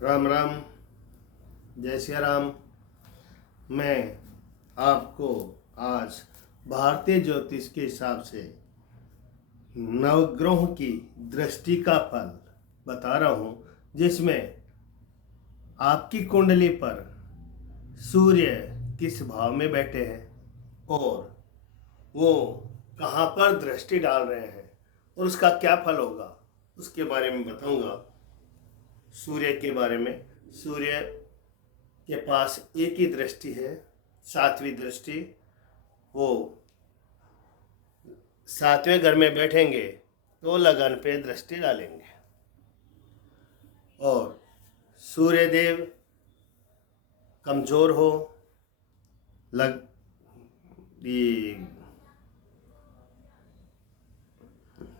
राम राम। जय श्री राम। मैं आपको आज भारतीय ज्योतिष के हिसाब से नवग्रहों की दृष्टि का फल बता रहा हूँ, जिसमें आपकी कुंडली पर सूर्य किस भाव में बैठे हैं और वो कहाँ पर दृष्टि डाल रहे हैं और उसका क्या फल होगा, उसके बारे में बताऊंगा। सूर्य के बारे में, सूर्य के पास एक ही दृष्टि है, सातवीं दृष्टि। वो सातवें घर में बैठेंगे तो लगन पे दृष्टि डालेंगे। और सूर्य देव कमजोर हो, लग ये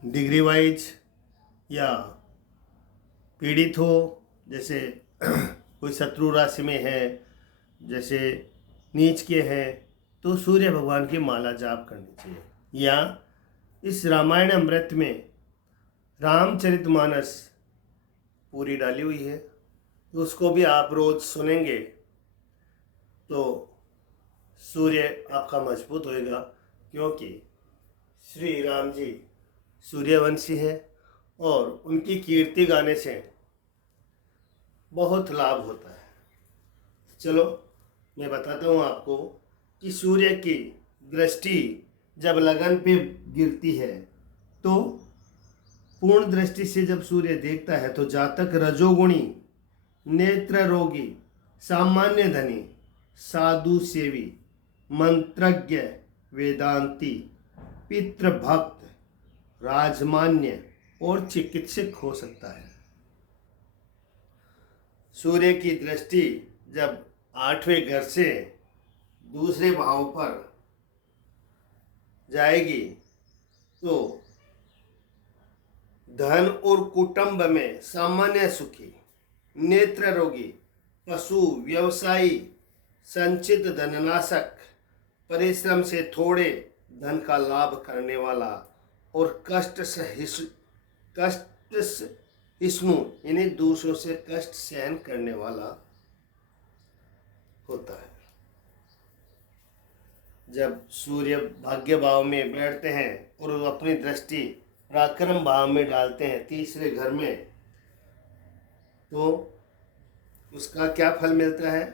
डिग्री वाइज या पीड़ित हो, जैसे कोई शत्रु राशि में है, जैसे नीच के हैं, तो सूर्य भगवान की माला जाप करनी चाहिए। या इस रामायण अमृत में रामचरितमानस पूरी डाली हुई है, तो उसको भी आप रोज सुनेंगे तो सूर्य आपका मजबूत होएगा, क्योंकि श्री राम जी सूर्यवंशी है और उनकी कीर्ति गाने से बहुत लाभ होता है। चलो मैं बताता हूँ आपको कि सूर्य की दृष्टि जब लगन पे गिरती है तो पूर्ण दृष्टि से जब सूर्य देखता है तो जातक रजोगुणी, नेत्र रोगी, सामान्य धनी, साधु सेवी, मंत्रज्ञ, वेदांती, पितृभक्त, राजमान्य और चिकित्सक हो सकता है। सूर्य की दृष्टि जब आठवें घर से दूसरे भाव पर जाएगी तो धन और कुटुंब में सामान्य सुखी, नेत्र रोगी, पशु व्यवसायी, संचित धननाशक, परिश्रम से थोड़े धन का लाभ करने वाला और कष्ट यानी दूसरों से कष्ट सहन करने वाला होता है। जब सूर्य भाग्य भाव में बैठते हैं और अपनी दृष्टि पराक्रम भाव में डालते हैं, तीसरे घर में, तो उसका क्या फल मिलता है?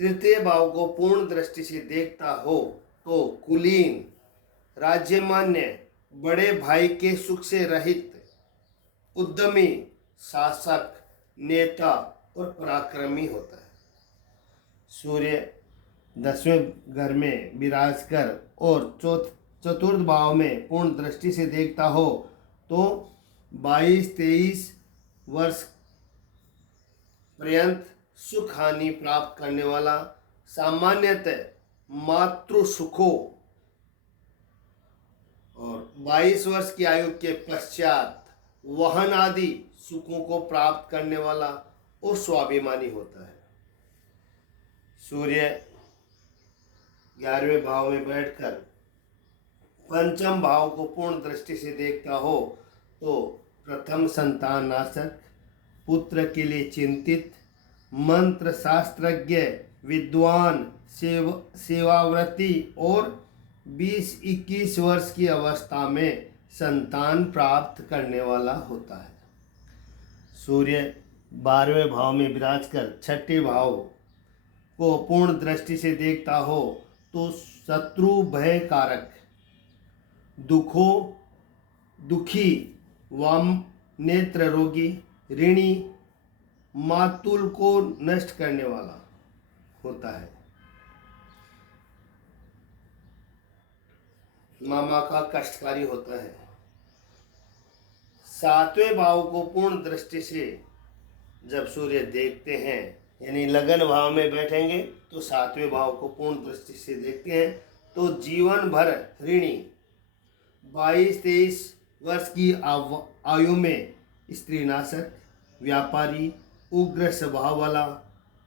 तृतीय भाव को पूर्ण दृष्टि से देखता हो तो कुलीन, राज्यमान्य, बड़े भाई के सुख से रहित, उद्यमी, शासक, नेता और पराक्रमी होता है। सूर्य 10वें घर में विराज कर और चतुर्थ भाव में पूर्ण दृष्टि से देखता हो तो 22-23 वर्ष पर्यंत सुख हानि प्राप्त करने वाला, सामान्यतः मातृ सुखों और 22 वर्ष की आयु के पश्चात वाहन आदि सुखों को प्राप्त करने वाला और स्वाभिमानी होता है। सूर्य 11वें भाव में बैठकर पंचम भाव को पूर्ण दृष्टि से देखता हो तो प्रथम संतान नाशक, पुत्र के लिए चिंतित, मंत्र शास्त्रज्ञ, विद्वान, सेवाव्रती और 20-21 वर्ष की अवस्था में संतान प्राप्त करने वाला होता है। सूर्य 12वें भाव में विराज कर छठे भाव को पूर्ण दृष्टि से देखता हो तो शत्रु भय कारक, दुखी, वाम नेत्र रोगी, ऋणी, मातुल को नष्ट करने वाला होता है। मामा का कष्टकारी होता है। 7वें भाव को पूर्ण दृष्टि से जब सूर्य देखते हैं, यानी लगन भाव में बैठेंगे तो 7वें भाव को पूर्ण दृष्टि से देखते हैं तो जीवन भर ऋणी, 22-23 वर्ष की आयु में स्त्रीनाशक, व्यापारी, उग्र स्वभाव वाला,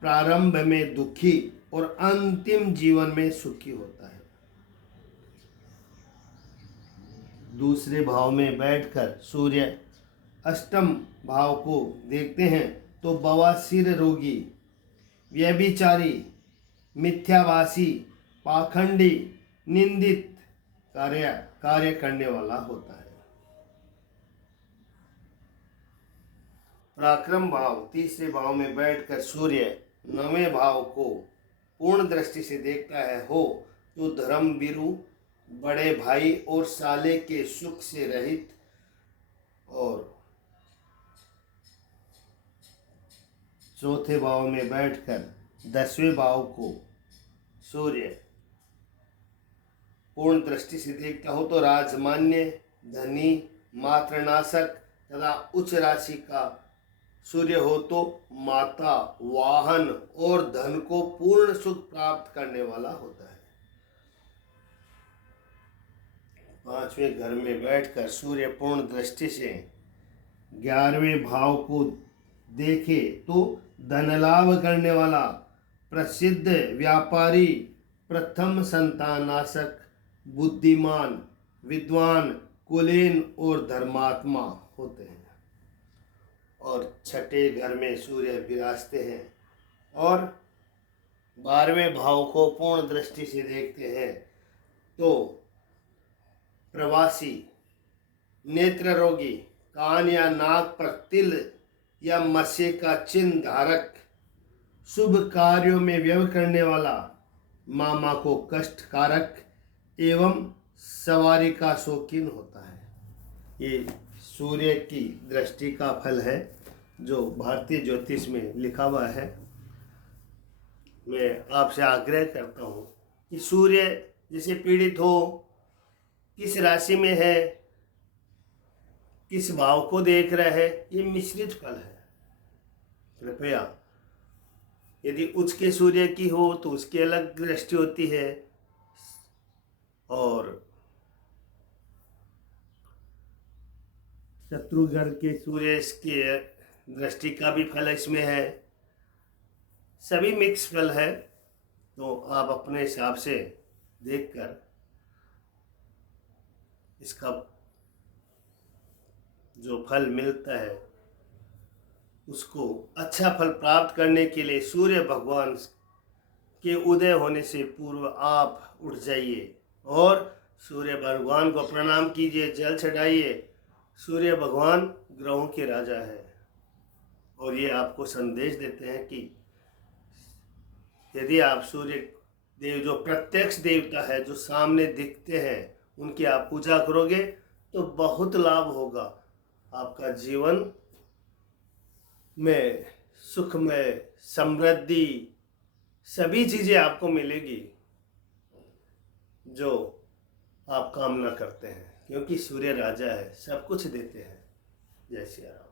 प्रारंभ में दुखी और अंतिम जीवन में सुखी होता है। दूसरे भाव में बैठकर सूर्य अष्टम भाव को देखते हैं तो बवासीर रोगी, व्यभिचारी, मिथ्यावासी, पाखंडी, निंदित कार्य करने वाला होता है। पराक्रम भाव तीसरे भाव में बैठकर सूर्य नवें भाव को पूर्ण दृष्टि से देखता है हो तो धर्मवीरु, बड़े भाई और साले के सुख से रहित, और चौथे भाव में बैठकर 10वें भाव को सूर्य पूर्ण दृष्टि से देखता हो तो राजमान्य, धनी, मात्रनाशक तथा उच्च राशि का सूर्य हो तो माता, वाहन और धन को पूर्ण सुख प्राप्त करने वाला होता है। 5वें घर में बैठकर सूर्य पूर्ण दृष्टि से 11वें भाव को देखे तो धन लाभ करने वाला, प्रसिद्ध व्यापारी, प्रथम संतानाशक, बुद्धिमान, विद्वान, कुलीन और धर्मात्मा होते हैं। और छठे घर में सूर्य विराजते हैं और 12वें भाव को पूर्ण दृष्टि से देखते हैं तो प्रवासी, नेत्र रोगी, कान या नाक पर तिल या मत्स्य का चिन्ह धारक, शुभ कार्यों में व्यय करने वाला, मामा को कष्टकारक एवं सवारी का शौकीन होता है। ये सूर्य की दृष्टि का फल है जो भारतीय ज्योतिष में लिखा हुआ है। मैं आपसे आग्रह करता हूँ कि सूर्य जिसे पीड़ित हो, किस राशि में है, किस भाव को देख रहा है, ये मिश्रित फल है। कृपया यदि उच्च के सूर्य की हो तो उसकी अलग दृष्टि होती है और शत्रुघ्न के सूर्य की दृष्टि का भी फल इसमें है। सभी मिक्स फल है तो आप अपने हिसाब से देखकर इसका जो फल मिलता है उसको अच्छा फल प्राप्त करने के लिए सूर्य भगवान के उदय होने से पूर्व आप उठ जाइए और सूर्य भगवान को प्रणाम कीजिए, जल चढ़ाइए। सूर्य भगवान ग्रहों के राजा है और ये आपको संदेश देते हैं कि यदि आप सूर्य देव जो प्रत्यक्ष देवता है, जो सामने दिखते हैं, उनकी आप पूजा करोगे तो बहुत लाभ होगा। आपका जीवन में सुख में समृद्धि सभी चीज़ें आपको मिलेगी जो आप कामना करते हैं, क्योंकि सूर्य राजा है, सब कुछ देते हैं। जय श्री राम।